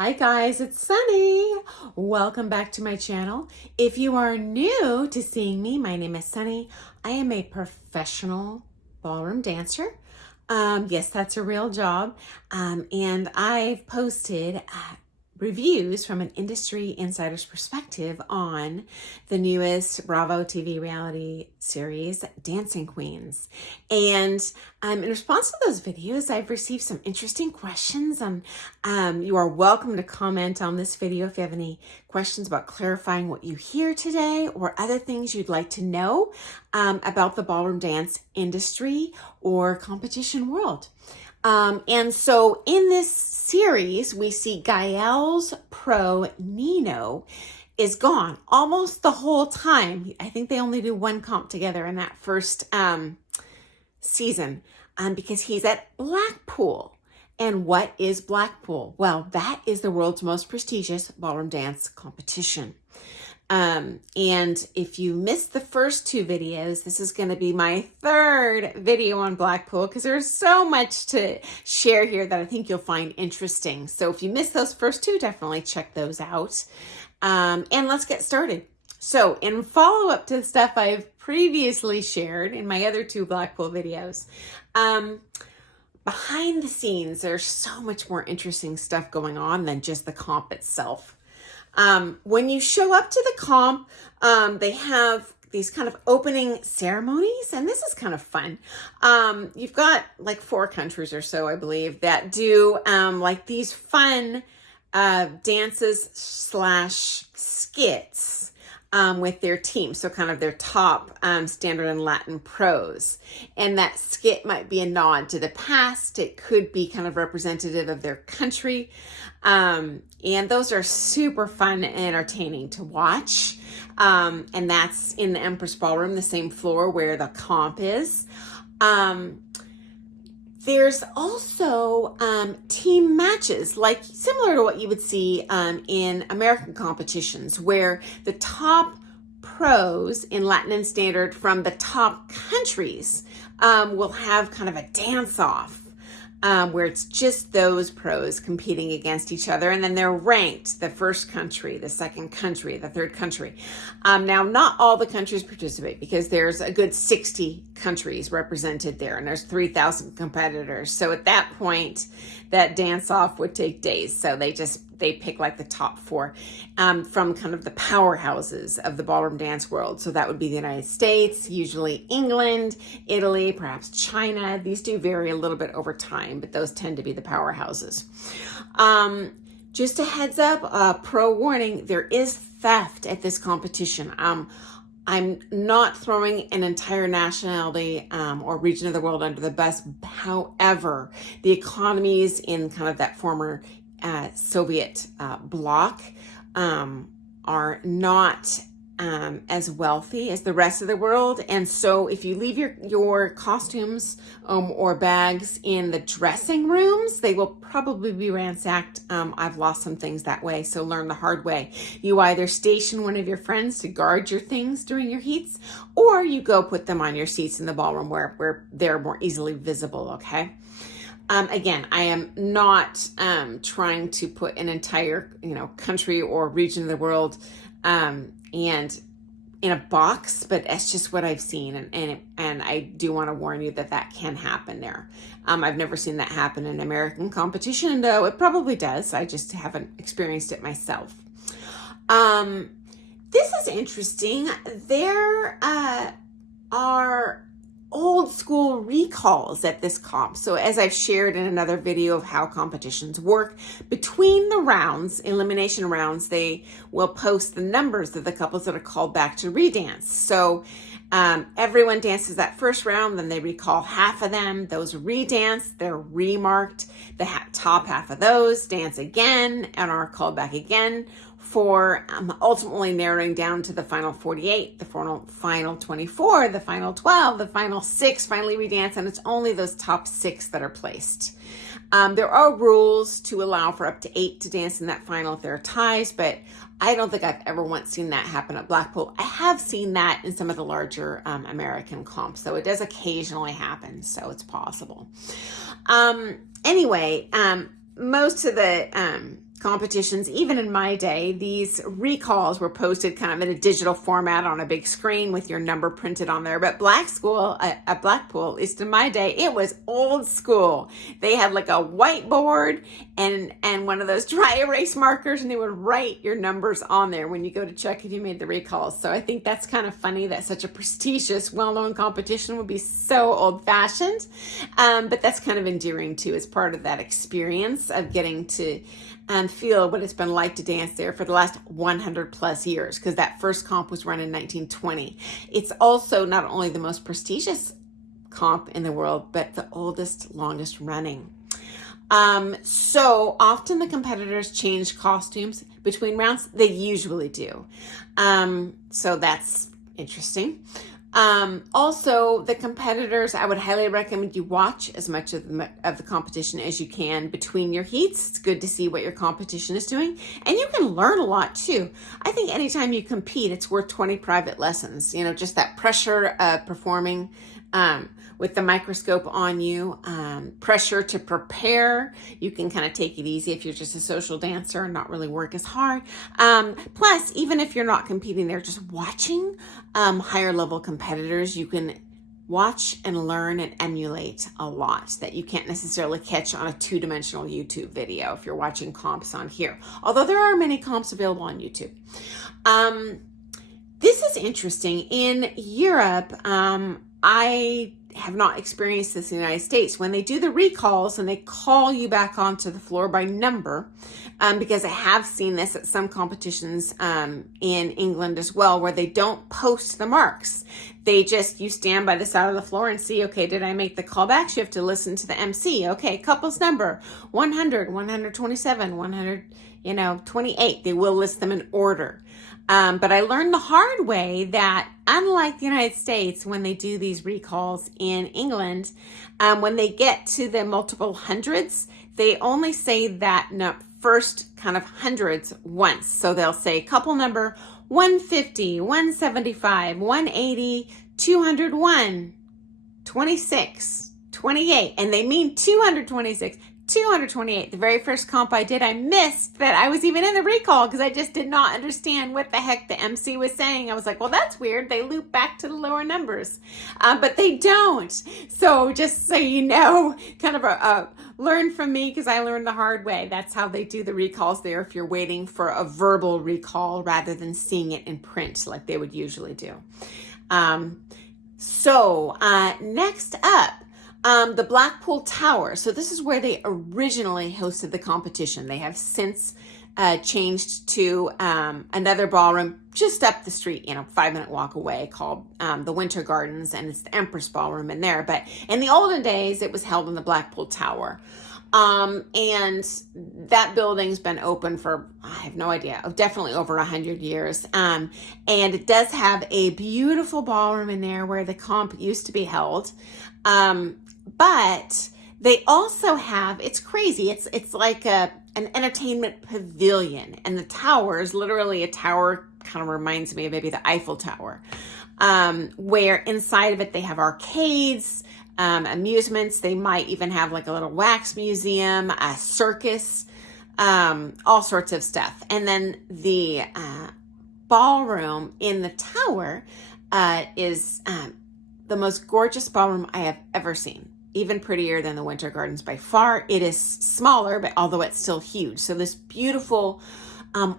Hi guys, it's Sunny. Welcome back to my channel. If you are new to seeing me, my name is Sunny. I am a professional ballroom dancer. Yes, that's a real job. And I've posted reviews from an industry insider's perspective on the newest Bravo TV reality series, Dancing Queens. And in response to those videos, I've received some interesting questions. You are welcome to comment on this video if you have any questions about clarifying what you hear today or other things you'd like to know about the ballroom dance industry or competition world. And so in this series, we see Gael's pro Nino is gone almost the whole time. I think they only do one comp together in that first season because he's at Blackpool. And what is Blackpool? Well, that is the world's most prestigious ballroom dance competition. And if you missed the first two videos, this is going to be my third video on Blackpool because there's so much to share here that I think you'll find interesting. So if you missed those first two, definitely check those out. And let's get started. So in follow-up to the stuff I've previously shared in my other two Blackpool videos, behind the scenes, there's so much more interesting stuff going on than just the comp itself. When you show up to the comp, they have these kind of opening ceremonies, and this is kind of fun. You've got like 4 countries or so, I believe, that do like these fun dances / skits with their team. So kind of their top standard and Latin pros. And that skit might be a nod to the past. It could be kind of representative of their country. And those are super fun and entertaining to watch. And that's in the Empress Ballroom, the same floor where the comp is. There's also team matches, like similar to what you would see in American competitions, where the top pros in Latin and Standard from the top countries will have kind of a dance-off where it's just those pros competing against each other, and then they're ranked, the first country, the second country, the third country. Now, not all the countries participate because there's a good 60 countries represented there, and there's 3,000 competitors. So at that point, that dance-off would take days. So they pick like the top 4 from kind of the powerhouses of the ballroom dance world. So that would be the United States, usually England, Italy, perhaps China. These do vary a little bit over time, but those tend to be the powerhouses. Just a heads up, pro warning, there is theft at this competition. I'm not throwing an entire nationality or region of the world under the bus. However, the economies in kind of that former Soviet bloc are not as wealthy as the rest of the world. And so if you leave your costumes or bags in the dressing rooms, they will probably be ransacked. I've lost some things that way, so learn the hard way. You either station one of your friends to guard your things during your heats, or you go put them on your seats in the ballroom where they're more easily visible, okay? Again, I am not trying to put an entire country or region of the world and in a box, but that's just what I've seen, and I do want to warn you that can happen there. I've never seen that happen in American competition, though it probably does. I just haven't experienced it myself. This is interesting. There are old school recalls at this comp. So as I've shared in another video of how competitions work, between the rounds, elimination rounds, they will post the numbers of the couples that are called back to redance. So everyone dances that first round, then they recall half of them. Those redance, they're remarked. The top half of those dance again and are called back again for ultimately narrowing down to the final 48, the final 24, the final 12, the final 6 finally redance, and it's only those top 6 that are placed. There are rules to allow for up to 8 to dance in that final if there are ties, but I don't think I've ever once seen that happen at Blackpool. I have seen that in some of the larger American comps, so it does occasionally happen, so it's possible. Anyway, most of the competitions, even in my day, these recalls were posted kind of in a digital format on a big screen with your number printed on there. But Blackpool, at least in my day, it was old school. They had like a whiteboard and one of those dry erase markers, and they would write your numbers on there when you go to check if you made the recalls. So I think that's kind of funny that such a prestigious, well-known competition would be so old-fashioned. But that's kind of endearing too, as part of that experience of getting to feel what it's been like to dance there for the last 100 plus years, because that first comp was run in 1920. It's also not only the most prestigious comp in the world, but the oldest, longest running. So often the competitors change costumes between rounds. They usually do. So that's interesting. Also, the competitors, I would highly recommend you watch as much of the competition as you can between your heats. It's good to see what your competition is doing, and you can learn a lot too. I think anytime you compete, it's worth 20 private lessons. You know, just that pressure of performing with the microscope on you, pressure to prepare. You can kind of take it easy if you're just a social dancer and not really work as hard. Plus, even if you're not competing there, just watching higher level competitors, you can watch and learn and emulate a lot that you can't necessarily catch on a two-dimensional YouTube video if you're watching comps on here. Although there are many comps available on YouTube. This is interesting. In Europe, I have not experienced this in the United States. When they do the recalls and they call you back onto the floor by number, because I have seen this at some competitions in England as well, where they don't post the marks. They just, you stand by the side of the floor and see, okay, did I make the callbacks? You have to listen to the MC. Okay, couples number, 100, 127, 100, 28. They will list them in order. But I learned the hard way that unlike the United States, when they do these recalls in England, when they get to the multiple hundreds, they only say that first kind of hundreds once. So they'll say couple number 150, 175, 180, 201, 26, 28, and they mean 226. 228. The very first comp I did, I missed that I was even in the recall because I just did not understand what the heck the MC was saying. I was like, well, that's weird. They loop back to the lower numbers, but they don't. So just so you know, kind of learn from me, because I learned the hard way. That's how they do the recalls there if you're waiting for a verbal recall rather than seeing it in print like they would usually do. Next up, the Blackpool Tower. So this is where they originally hosted the competition. They have since changed to another ballroom just up the street, 5-minute walk away, called the Winter Gardens, and it's the Empress Ballroom in there. But in the olden days, it was held in the Blackpool Tower. And that building's been open for, I have no idea, definitely over 100 years. And it does have a beautiful ballroom in there where the comp used to be held. But they also have, it's crazy, it's like an entertainment pavilion, and the tower is literally a tower, kind of reminds me of maybe the Eiffel Tower, where inside of it they have arcades, amusements. They might even have like a little wax museum, a circus, all sorts of stuff. And then the ballroom in the tower is the most gorgeous ballroom I have ever seen. Even prettier than the Winter Gardens by far. It is smaller, but although it's still huge. So this beautiful,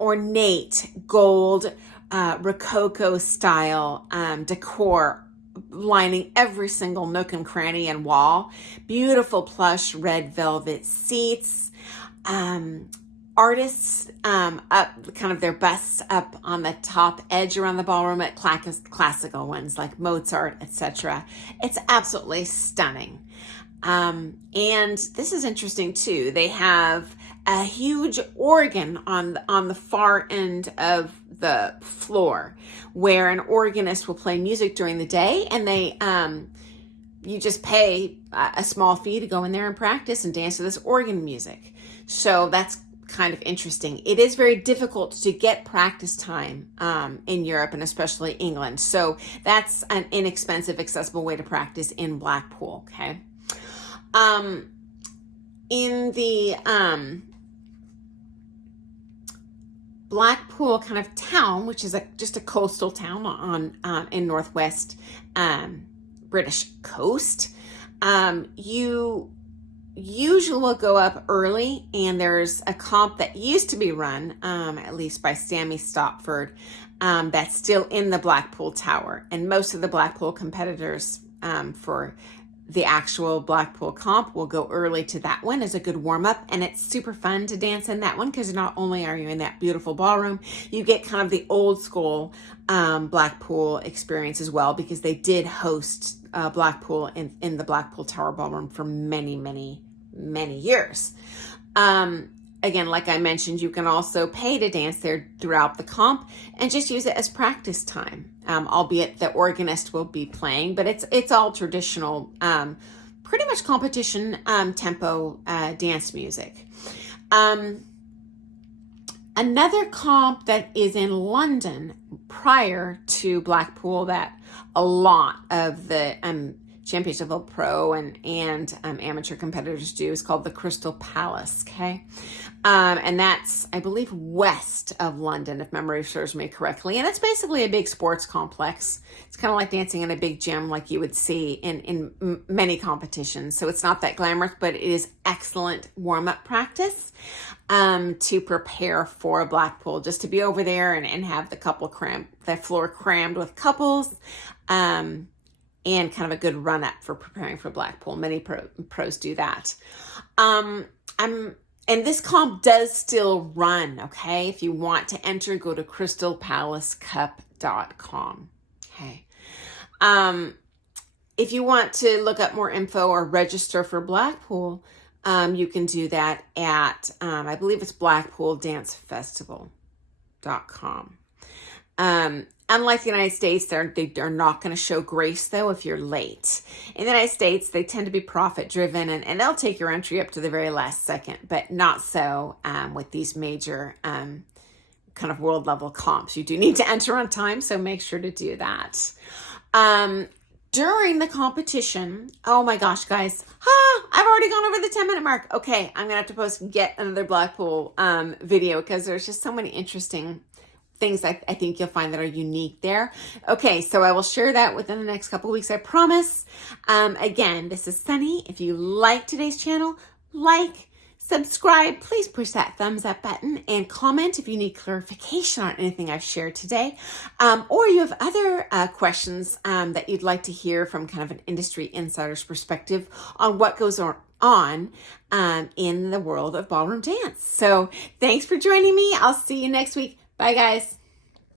ornate gold, Rococo style decor lining every single nook and cranny and wall. Beautiful plush red velvet seats. Artists up, kind of their busts up on the top edge around the ballroom at classical ones like Mozart, etc. It's absolutely stunning. And this is interesting too. They have a huge organ on the far end of the floor, where an organist will play music during the day, and they you just pay a small fee to go in there and practice and dance to this organ music. So that's kind of interesting. It is very difficult to get practice time in Europe, and especially England. So that's an inexpensive, accessible way to practice in Blackpool. Okay. In the Blackpool kind of town, which is just a coastal town on in northwest British coast, you usually will go up early, and there's a comp that used to be run, at least by Sammy Stopford, that's still in the Blackpool Tower. And most of the Blackpool competitors for the actual Blackpool comp will go early to that one as a good warm-up, and it's super fun to dance in that one because not only are you in that beautiful ballroom, you get kind of the old school Blackpool experience as well, because they did host Blackpool in the Blackpool Tower Ballroom for many, many, many years. Again, like I mentioned, you can also pay to dance there throughout the comp and just use it as practice time, albeit the organist will be playing, but it's all traditional, pretty much competition tempo dance music. Another comp that is in London prior to Blackpool that a lot of the Championship Level Pro and amateur competitors do is called the Crystal Palace, okay? And that's, I believe, west of London, if memory serves me correctly. And it's basically a big sports complex. It's kind of like dancing in a big gym like you would see in many competitions. So it's not that glamorous, but it is excellent warm-up practice to prepare for a Blackpool, just to be over there and have the floor crammed with couples. And kind of a good run-up for preparing for Blackpool. Many pros do that. And this comp does still run, okay? If you want to enter, go to crystalpalacecup.com, okay? If you want to look up more info or register for Blackpool, you can do that at, I believe it's blackpooldancefestival.com. Unlike the United States, they're not going to show grace, though, if you're late. In the United States, they tend to be profit-driven, and they'll take your entry up to the very last second, but not so with these major kind of world-level comps. You do need to enter on time, so make sure to do that. During the competition, oh my gosh, guys, I've already gone over the 10-minute mark. Okay, I'm going to have to post yet another Blackpool video because there's just so many interesting things I think you'll find that are unique there. Okay, so I will share that within the next couple of weeks, I promise. Again, this is Sunny. If you like today's channel, subscribe, please push that thumbs up button, and comment if you need clarification on anything I've shared today, or you have other questions that you'd like to hear from kind of an industry insider's perspective on what goes on in the world of ballroom dance. So thanks for joining me. I'll see you next week. Bye, guys.